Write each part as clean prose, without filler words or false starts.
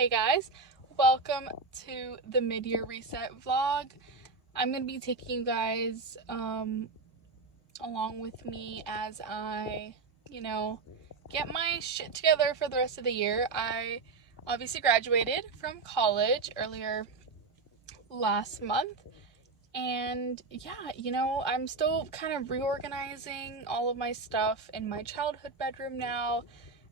Hey guys, welcome to the mid-year reset vlog. I'm gonna be taking you guys along with me as I, get my shit together for the rest of the year. I obviously graduated from college earlier last month, and yeah, I'm still kind of reorganizing all of my stuff in my childhood bedroom now.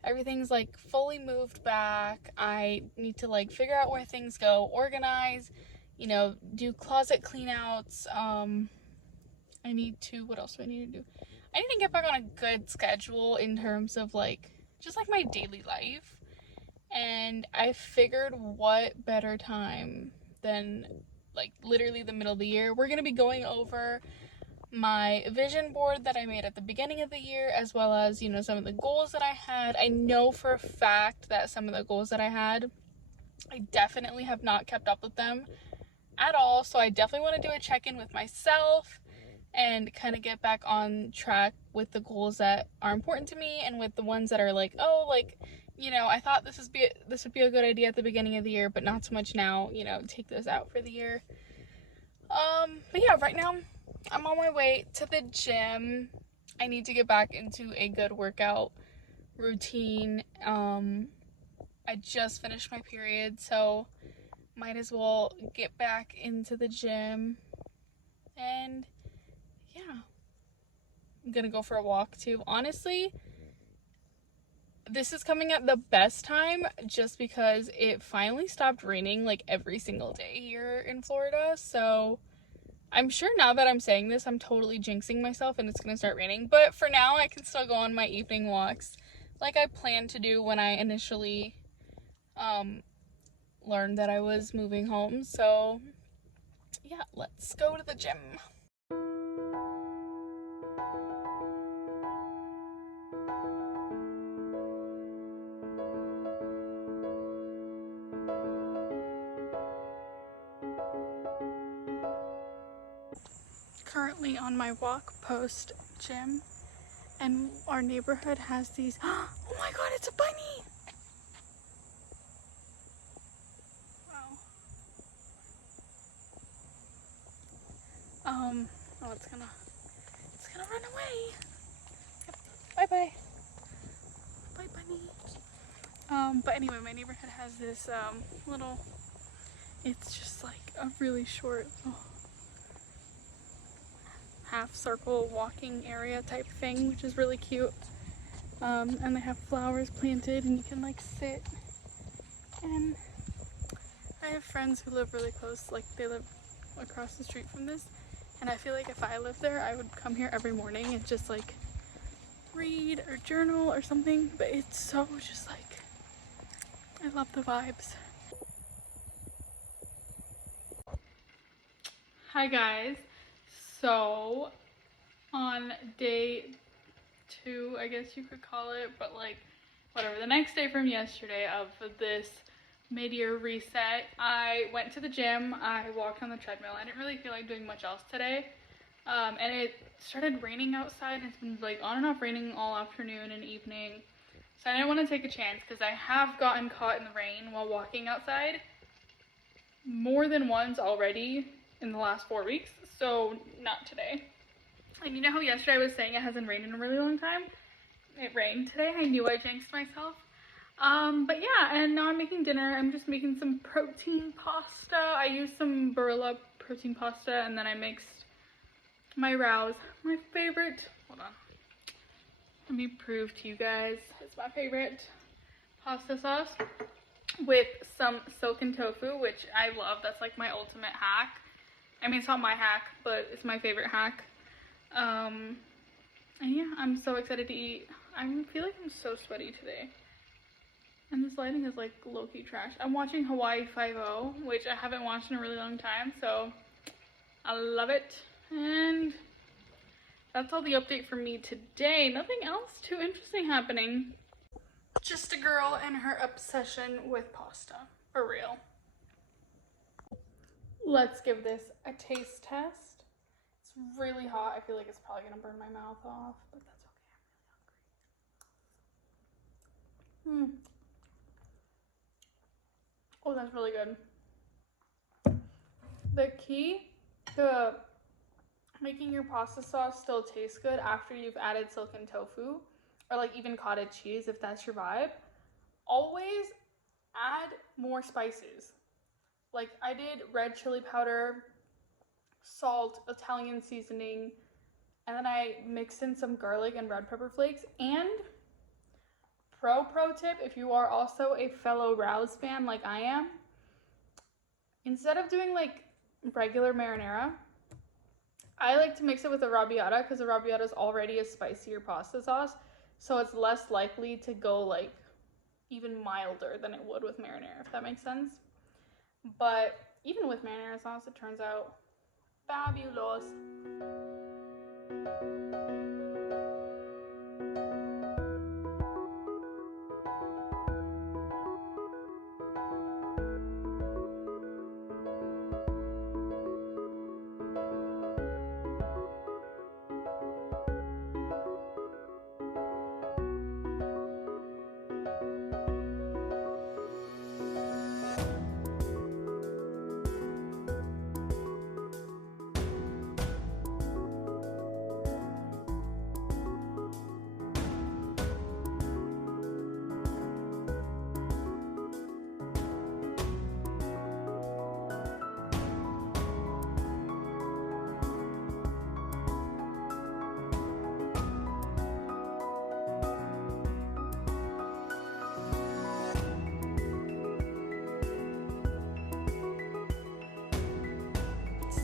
Everything's like fully moved back. I need to like figure out where things go, organize, do closet clean outs. What else do I need to do? I need to get back on a good schedule in terms of like just like my daily life. And I figured what better time than like literally the middle of the year. We're going to be going over my vision board that I made at the beginning of the year, as well as, some of the goals that I had. I know for a fact that some of the goals that I had, I definitely have not kept up with them at all. So I definitely want to do a check-in with myself and kind of get back on track with the goals that are important to me and with the ones that are like, I thought this would be a good idea at the beginning of the year, but not so much now, take those out for the year. But yeah, right now I'm on my way to the gym. I need to get back into a good workout routine. I just finished my period, so might as well get back into the gym. And yeah, I'm gonna go for a walk too. Honestly, this is coming at the best time just because it finally stopped raining like every single day here in Florida. So I'm sure now that I'm saying this, I'm totally jinxing myself and it's gonna start raining. But for now, I can still go on my evening walks like I planned to do when I initially learned that I was moving home. So yeah, let's go to the gym. Currently on my walk post gym, and our neighborhood has these, oh my god, it's a bunny! Wow. Oh, it's gonna run away. Yep. Bye bye. Bye bunny. But anyway, my neighborhood has this little, it's just like a really short half circle walking area type thing, which is really cute. And they have flowers planted and you can like sit. And I have friends who live really close, like they live across the street from this. And I feel like if I lived there, I would come here every morning and just like read or journal or something. But it's so just like, I love the vibes. Hi guys. So on day 2, I guess you could call it, but like whatever, the next day from yesterday of this mid-year reset, I went to the gym. I walked on the treadmill. I didn't really feel like doing much else today. And it started raining outside. It's been like on and off raining all afternoon and evening. So I didn't want to take a chance because I have gotten caught in the rain while walking outside more than once already in the last 4 weeks. So not today. And you know how yesterday I was saying it hasn't rained in a really long time? It rained today. I knew I jinxed myself. But yeah, and now I'm making dinner. I'm just making some protein pasta. I used some Barilla protein pasta and then I mixed my Rouse, my favorite. Hold on. Let me prove to you guys. It's my favorite pasta sauce with some silken tofu, which I love. That's like my ultimate hack. I mean, it's not my hack, but it's my favorite hack. And yeah, I'm so excited to eat. I feel like I'm so sweaty today. And this lighting is like low-key trash. I'm watching Hawaii Five-0, which I haven't watched in a really long time, so I love it. And that's all the update for me today. Nothing else too interesting happening. Just a girl and her obsession with pasta, for real. Let's give this a taste test. It's really hot. I feel like it's probably gonna burn my mouth off, but that's okay. I'm really hungry. Oh, that's really good. The key to making your pasta sauce still taste good after you've added silken tofu, or like even cottage cheese if that's your vibe, always add more spices. Like I did red chili powder, salt, Italian seasoning, and then I mixed in some garlic and red pepper flakes. And pro tip, if you are also a fellow Rouse fan like I am, instead of doing like regular marinara, I like to mix it with arrabbiata because arrabbiata is already a spicier pasta sauce, so it's less likely to go like even milder than it would with marinara, if that makes sense. But even with marinara sauce, it turns out fabulous.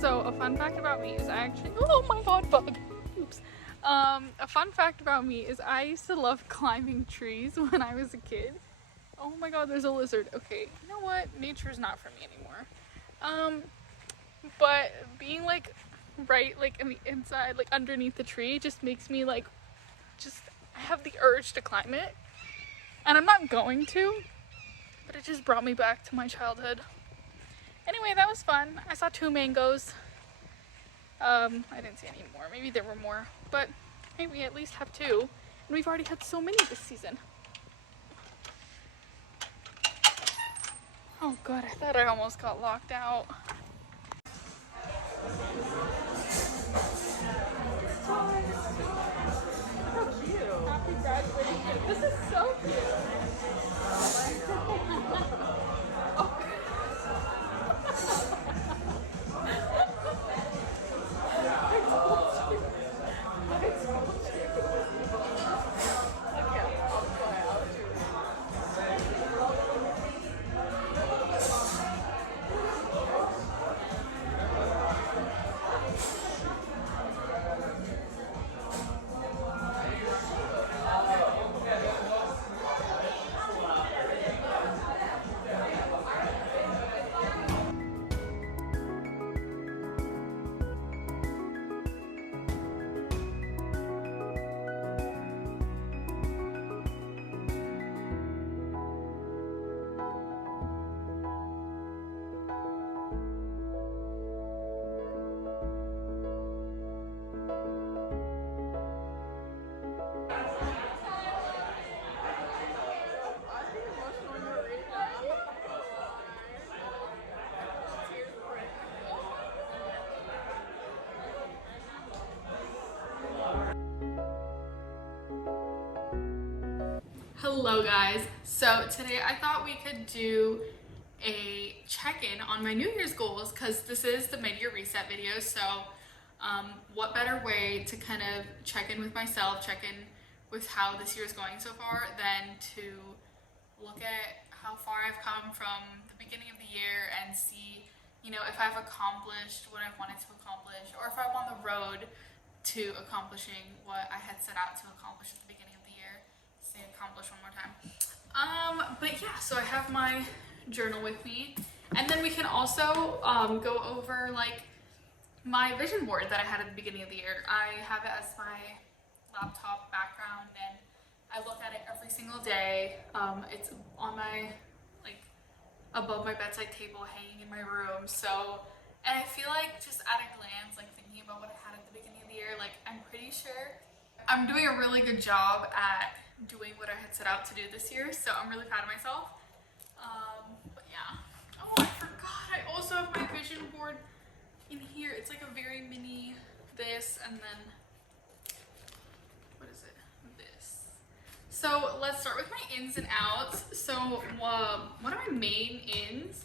So a fun fact about me is I actually, oh my god, bug. Oops. A fun fact about me is I used to love climbing trees when I was a kid. Oh my god, there's a lizard. Okay, you know what? Nature's not for me anymore. But being like right like in the inside, like underneath the tree, just makes me like, I have the urge to climb it. And I'm not going to, but it just brought me back to my childhood. Anyway, that was fun. I saw 2 mangoes. I didn't see any more. Maybe there were more, but maybe we at least have 2. And we've already had so many this season. Oh god, I thought I almost got locked out. How cute. Happy graduation. This is so cute. Hello guys, so today I thought we could do a check-in on my New Year's goals because this is the mid-year reset video. So what better way to kind of check in with myself, check in with how this year is going so far than to look at how far I've come from the beginning of the year and see, you know, if I've accomplished what I've wanted to accomplish or if I'm on the road to accomplishing what I had set out to accomplish at the beginning of the year. Say accomplish one more time. But yeah, so I have my journal with me, and then we can also go over like my vision board that I had at the beginning of the year. I have it as my laptop background and I look at it every single day. It's on my, like, above my bedside table hanging in my room. So, and I feel like just at a glance, like thinking about what I had at the beginning of the year, like I'm pretty sure I'm doing a really good job at doing what I had set out to do this year. So I'm really proud of myself. But yeah. here. It's like a very mini this, and then what is it? This. So let's start with my ins and outs. So one of my main ins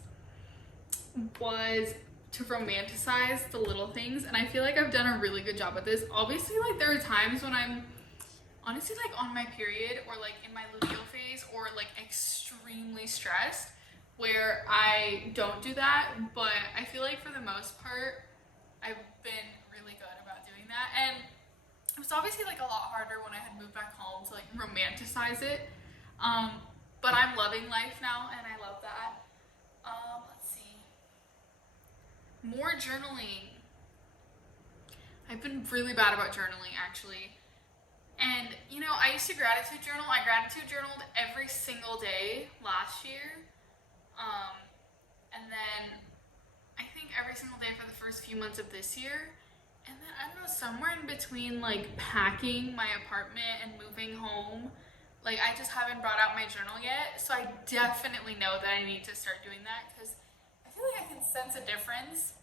was to romanticize the little things, and I feel like I've done a really good job with this. Obviously, like there are times when I'm honestly like on my period or like in my luteal phase or like extremely stressed where I don't do that, but I feel like for the most part I've been really good about doing that. And it was obviously like a lot harder when I had moved back home to like romanticize it, but I'm loving life now and I love that. Let's see, more journaling. I've been really bad about journaling actually. And, you know, I used to gratitude journal. I gratitude journaled every single day last year. And then I think every single day for the first few months of this year. And then, I don't know, somewhere in between, like, packing my apartment and moving home, like, I just haven't brought out my journal yet. So I definitely know that I need to start doing that because I feel like I can sense a difference.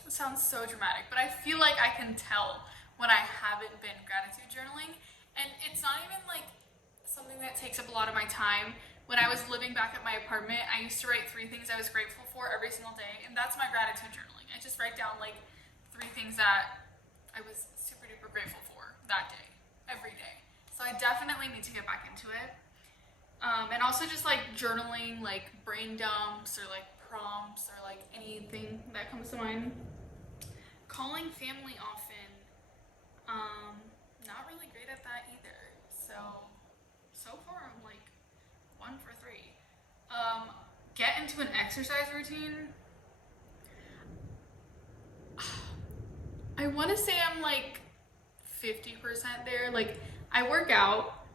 It sounds so dramatic, but I feel like I can tell when I haven't been gratitude journaling. And it's not even like something that takes up a lot of my time. When I was living back at my apartment, I used to write 3 things I was grateful for every single day, and that's my gratitude journaling. I just write down like 3 things that I was super duper grateful for that day, every day. So I definitely need to get back into it. And also just like journaling, like brain dumps or like prompts or like anything that comes to mind. Calling family often. Not really great at that either. So far I'm like 1 for 3. Get into an exercise routine. I want to say I'm like 50% there. Like I work out,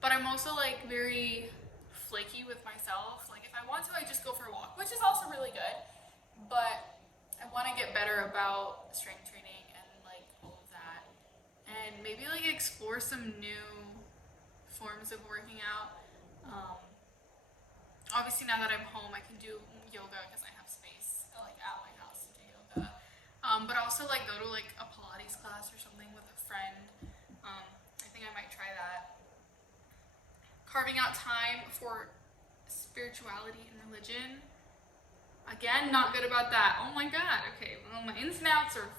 but I'm also like very flaky with myself. Like if I want to, I just go for a walk, which is also really good. But I want to get better about strength training and like all of that. And maybe like explore some new forms of working out. Obviously now that I'm home, I can do yoga because I have space like at my house to do yoga. But also like go to like a Pilates class or something with a friend. I think I might try that. Carving out time for spirituality and religion. Again, not good about that. Oh my god. Okay, well my ins and outs are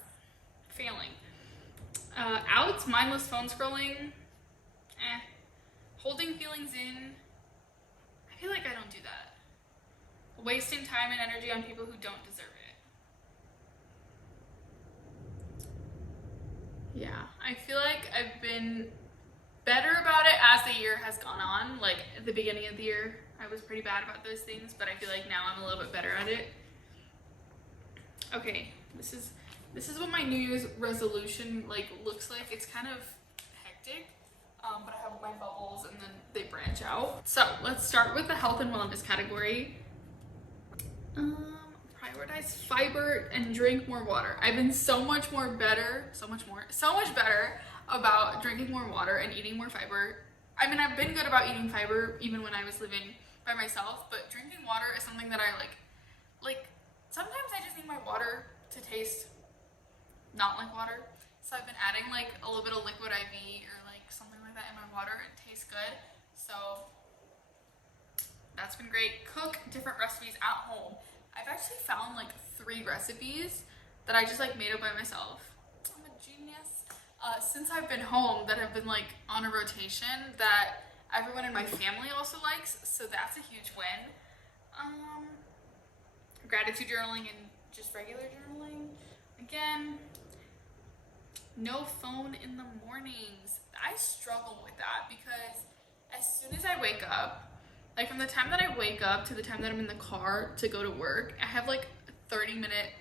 failing. Outs, mindless phone scrolling. Holding feelings in. I feel like I don't do that. Wasting time and energy on people who don't deserve it. Yeah, I feel like I've been better about it as the year has gone on. Like at the beginning of the year, I was pretty bad about those things, but I feel like now I'm a little bit better at it. Okay, this is what my New Year's resolution like looks like. It's kind of hectic, but I have my bubbles and then they branch out. So let's start with the health and wellness category. Prioritize fiber and drink more water. I've been so much better about drinking more water and eating more fiber. I mean, I've been good about eating fiber even when I was living by myself, but drinking water is something that I like sometimes I just need my water to taste not like water. So I've been adding like a little bit of liquid IV or like something like that in my water. It tastes good. So that's been great. Cook different recipes at home. I've actually found like 3 recipes that I just like made up by myself. I'm a genius. Since I've been home that have been like on a rotation that everyone in my family also likes. So that's a huge win. Gratitude journaling and just regular journaling. Again, no phone in the mornings. I struggle with that because as soon as I wake up, like from the time that I wake up to the time that I'm in the car to go to work, I have like a 30-minute,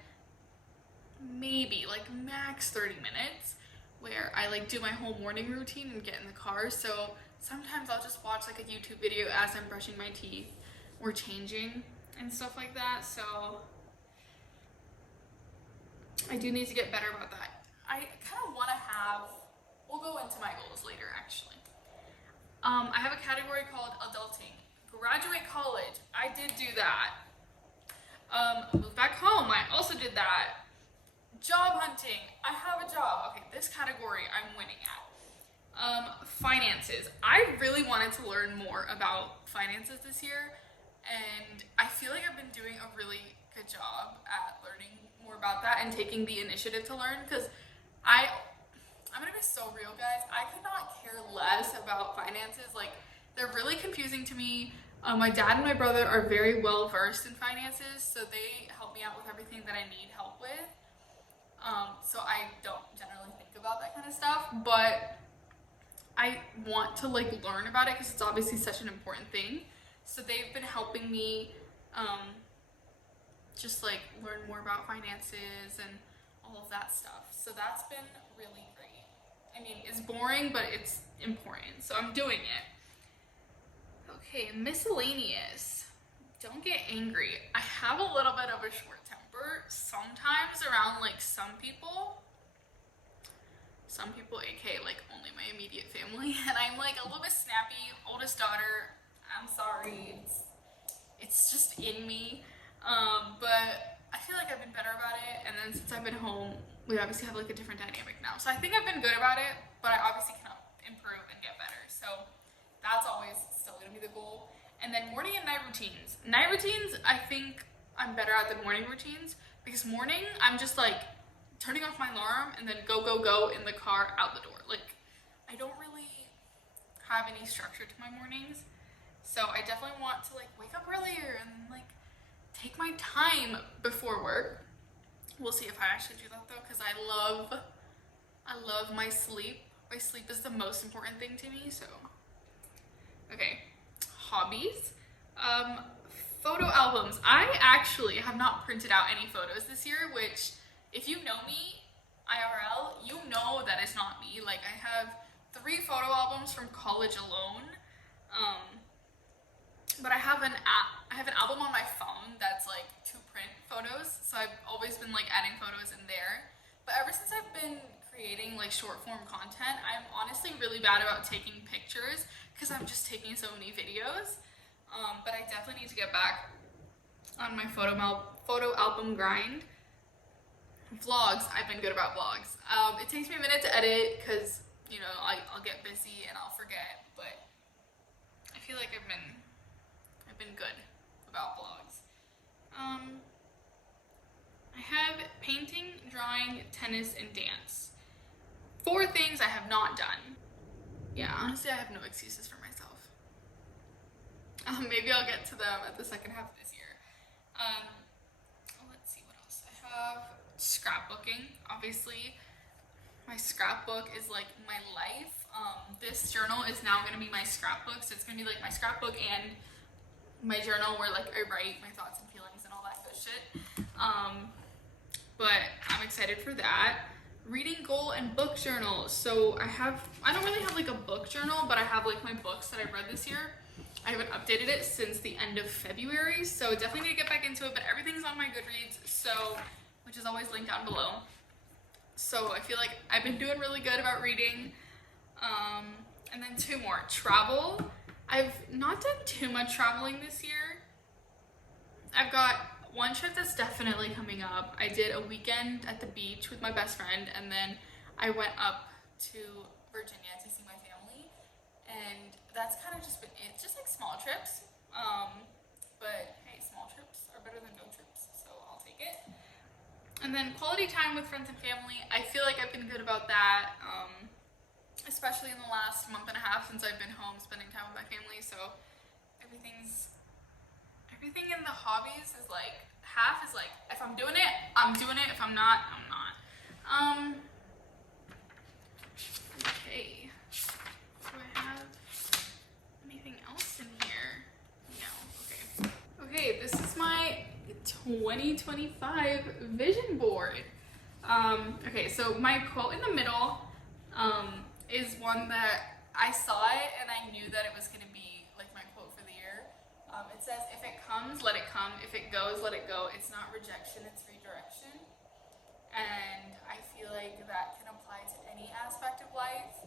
maybe like max 30 minutes where I like do my whole morning routine and get in the car. So sometimes I'll just watch like a YouTube video as I'm brushing my teeth or changing and stuff like that. So I do need to get better about that. I kind of want to have, we'll go into my goals later actually. I have a category called adulting. Graduate college, I did do that. Move back home, I also did that. Job hunting. I have a job. Okay, this category I'm winning at. Finances. I really wanted to learn more about finances this year, and I feel like I've been doing a really good job at learning more about that and taking the initiative to learn because I'm gonna be so real, guys. I could not care less about finances. Like, they're really confusing to me. My dad and my brother are very well versed in finances, so they help me out with everything that I need help with. So I don't generally think about that kind of stuff, but I want to like learn about it because it's obviously such an important thing. So they've been helping me just like learn more about finances and all of that stuff. So that's been really great. I mean, it's boring, but it's important. So I'm doing it. Okay, miscellaneous. Don't get angry. I have a little bit of a short temper sometimes around like some people, aka like only my immediate family, and I'm like a little bit snappy. Oldest daughter, I'm sorry, it's just in me. But I feel like I've been better about it, and then since I've been home, we obviously have like a different dynamic now. So I think I've been good about it, but I obviously can improve and get better. So that's always still gonna be the goal. And then morning and night routines. Night routines, I think I'm better at than morning routines because morning I'm just like turning off my alarm and then go in the car out the door. Like, I don't really have any structure to my mornings. So I definitely want to like wake up earlier and like take my time before work. We'll see if I actually do that though, because I love my sleep. My sleep is the most important thing to me, so. Okay, hobbies. Photo albums. I actually have not printed out any photos this year, which if you know me, IRL, you know that it's not me. Like, I have 3 photo albums from college alone. But I have an album on my phone that's like to print photos, so I've always been like adding photos in there. But ever since I've been creating like short form content, I'm honestly really bad about taking pictures because I'm just taking so many videos. But I definitely need to get back on my photo album grind. Vlogs, I've been good about vlogs. It takes me a minute to edit because, you know, I'll get busy and I'll forget, but I feel like I've been good about vlogs. I have painting, drawing, tennis, and dance. 4 things I have not done. Yeah, honestly, I have no excuses for myself. Maybe I'll get to them at the second half of this year. Let's see what else I have. Scrapbooking, obviously. My scrapbook is like my life. This journal is now going to be my scrapbook, so it's going to be like my scrapbook and my journal where like I write my thoughts and feelings and all that good shit. But I'm excited for that. Reading goal and book journal. So I don't really have like a book journal, but I have like my books that I've read this year. I haven't updated it since the end of February, so definitely need to get back into it, but everything's on my Goodreads, so, which is always linked down below. So I feel like I've been doing really good about reading. And then 2 more. Travel. I've not done too much traveling this year. I've got one trip that's definitely coming up. I did a weekend at the beach with my best friend, and then I went up to Virginia to see my family, and that's kind of just been it. Just like small trips. But hey, small trips are better than no trips, so I'll take it. And then quality time with friends and family. I feel like I've been good about that. Especially in the last month and a half since I've been home spending time with my family, so everything in the hobbies is like, half is like, if I'm doing it, I'm doing it, if I'm not, I'm not. Okay, do I have anything else in here? No, okay, this is my 2025 vision board. Okay, so my quote in the middle, is one that I saw it and I knew that it was going to be like my quote for the year. It says, if it comes, let it come. If it goes, let it go. It's not rejection, it's redirection. And I feel like that can apply to any aspect of life.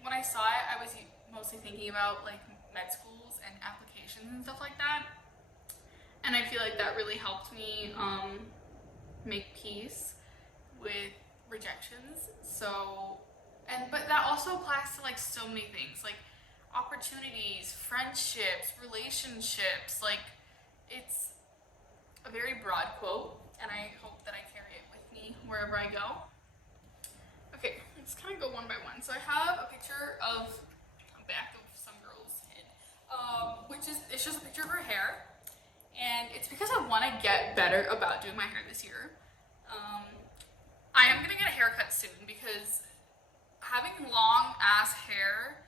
When I saw it, I was mostly thinking about like med schools and applications and stuff like that. And I feel like that really helped me make peace with rejections. So, but that also applies to like so many things, like opportunities, friendships, relationships. Like, it's a very broad quote, and I hope that I carry it with me wherever I go. Okay, let's kind of go one by one. So I have a picture of a back of some girl's head, it's just a picture of her hair, and it's because I want to get better about doing my hair this year. I am gonna get a haircut soon because having long ass hair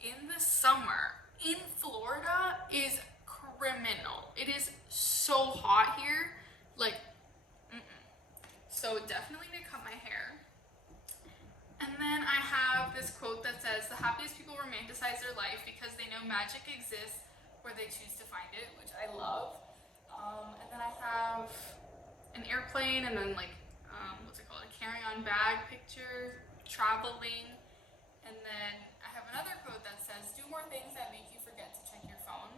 in the summer in Florida is criminal. It is so hot here, like, so definitely need to cut my hair. And then I have this quote that says, "The happiest people romanticize their life because they know magic exists where they choose to find it," which I love. And then I have an airplane, and then like, what's it called? A carry-on bag picture, traveling. And then I have another quote that says, "Do more things that make you forget to check your phone."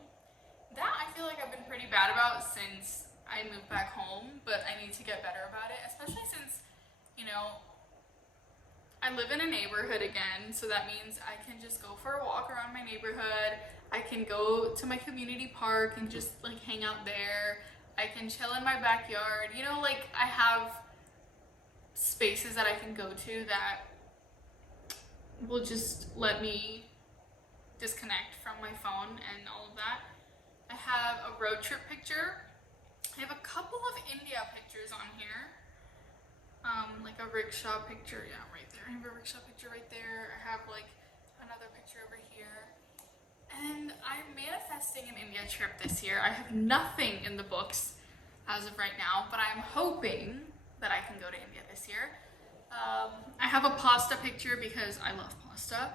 That I feel like I've been pretty bad about since I moved back home, but I need to get better about it, especially since, you know, I live in a neighborhood again, so that means I can just go for a walk around my neighborhood. I can go to my community park and just like hang out there. I can chill in my backyard. You know, like I have spaces that I can go to that will just let me disconnect from my phone and all of that. I have a road trip picture. I have a couple of India pictures on here. Like a rickshaw picture, yeah, right there. I have a rickshaw picture right there. I have like another picture over here. And I'm manifesting an India trip this year. I have nothing in the books as of right now, but I'm hoping that I can go to India this year. I have a pasta picture because I love pasta.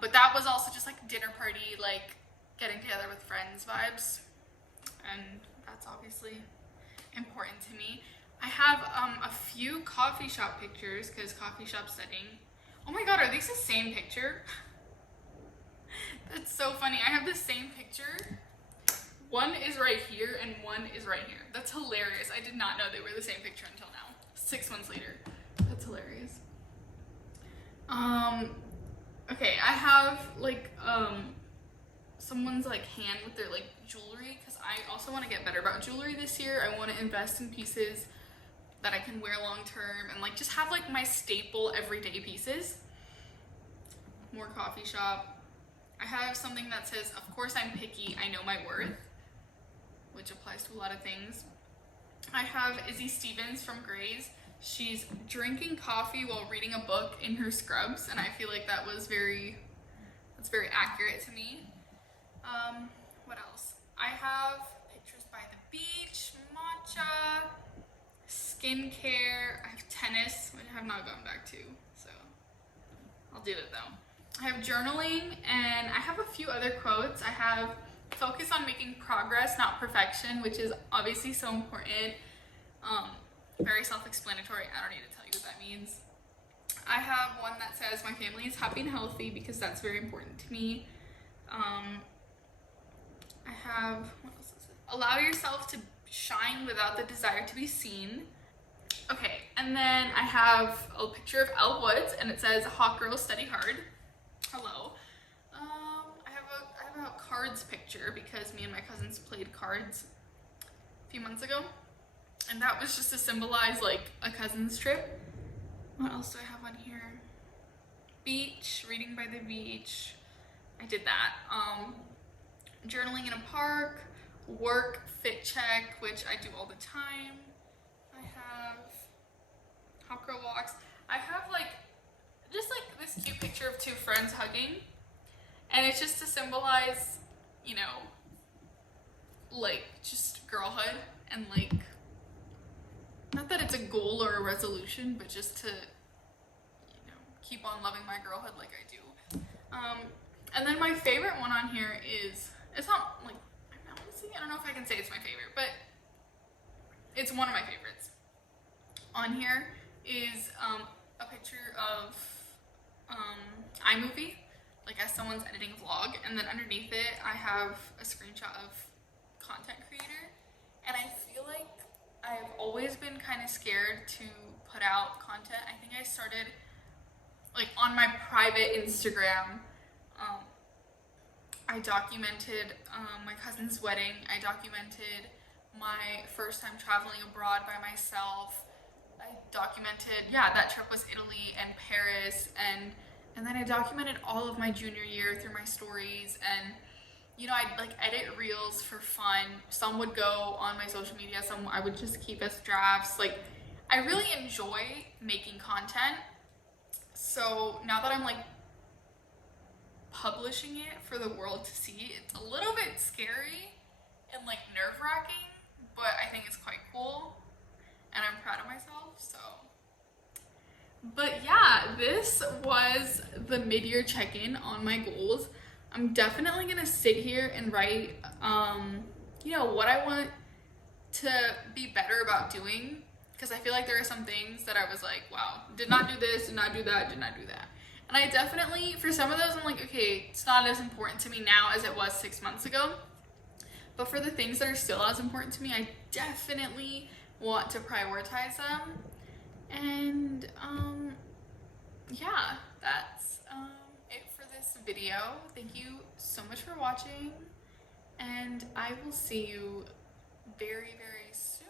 But that was also just like dinner party, like getting together with friends vibes. And that's obviously important to me. I have a few coffee shop pictures because coffee shop setting. Oh my god, are these the same picture? That's so funny. I have the same picture. One is right here and one is right here. That's hilarious. I did not know they were the same picture until now. 6 months later. That's hilarious. Okay, I have like someone's like hand with their like jewelry because I also want to get better about jewelry this year. I want to invest in pieces that I can wear long term and like just have like my staple everyday pieces. More coffee shop. I have something that says, "Of course I'm picky, I know my worth," which applies to a lot of things. I have Izzy Stevens from Grey's. She's drinking coffee while reading a book in her scrubs, and I feel like that's very accurate to me. What else? I have pictures by the beach, matcha, skincare. I have tennis, which I have not gone back to, so I'll do it though. I have journaling, and I have a few other quotes. I have focus on making progress, not perfection, which is obviously so important. Very self-explanatory. I don't need to tell you what that means. I have one that says, "My family is happy and healthy," because that's very important to me. I have, what else is it? Allow yourself to shine without the desire to be seen. Okay, and then I have a picture of Elle Woods, and it says, "Hot girls study hard." Hello. I have a cards picture because me and my cousins played cards a few months ago, and that was just to symbolize like a cousin's trip. What else do I have on here? Beach, reading by the beach. I did that. Journaling in a park, work, fit check, which I do all the time. I have hot girl walks. I have like just like this cute picture of two friends hugging, and it's just to symbolize, you know, like just girlhood and like, not that it's a goal or a resolution, but just to, you know, keep on loving my girlhood like I do. And then my favorite one on here is, it's not like, honestly, I don't know if I can say it's my favorite, but it's one of my favorites. On here is a picture of iMovie, like as someone's editing a vlog, and then underneath it I have a screenshot of content creator, and I feel like I've always been kind of scared to put out content. I think I started like on my private Instagram. I documented my cousin's wedding. I documented my first time traveling abroad by myself. I documented, yeah, that trip was Italy and Paris, and then I documented all of my junior year through my stories. And you know, I'd like edit reels for fun. Some would go on my social media, some I would just keep as drafts. Like, I really enjoy making content. So now that I'm like publishing it for the world to see, it's a little bit scary and like nerve-wracking, but I think it's quite cool and I'm proud of myself. So, but yeah, this was the mid-year check-in on my goals. I'm definitely gonna sit here and write you know, what I want to be better about doing, because I feel like there are some things that I was like, wow, did not do this, did not do that, did not do that. And I definitely, for some of those, I'm like, okay, it's not as important to me now as it was 6 months ago. But for the things that are still as important to me, I definitely want to prioritize them. And yeah, that's it for this video. Thank you so much for watching, and I will see you very, very soon.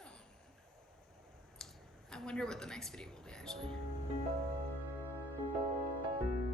I wonder what the next video will be actually.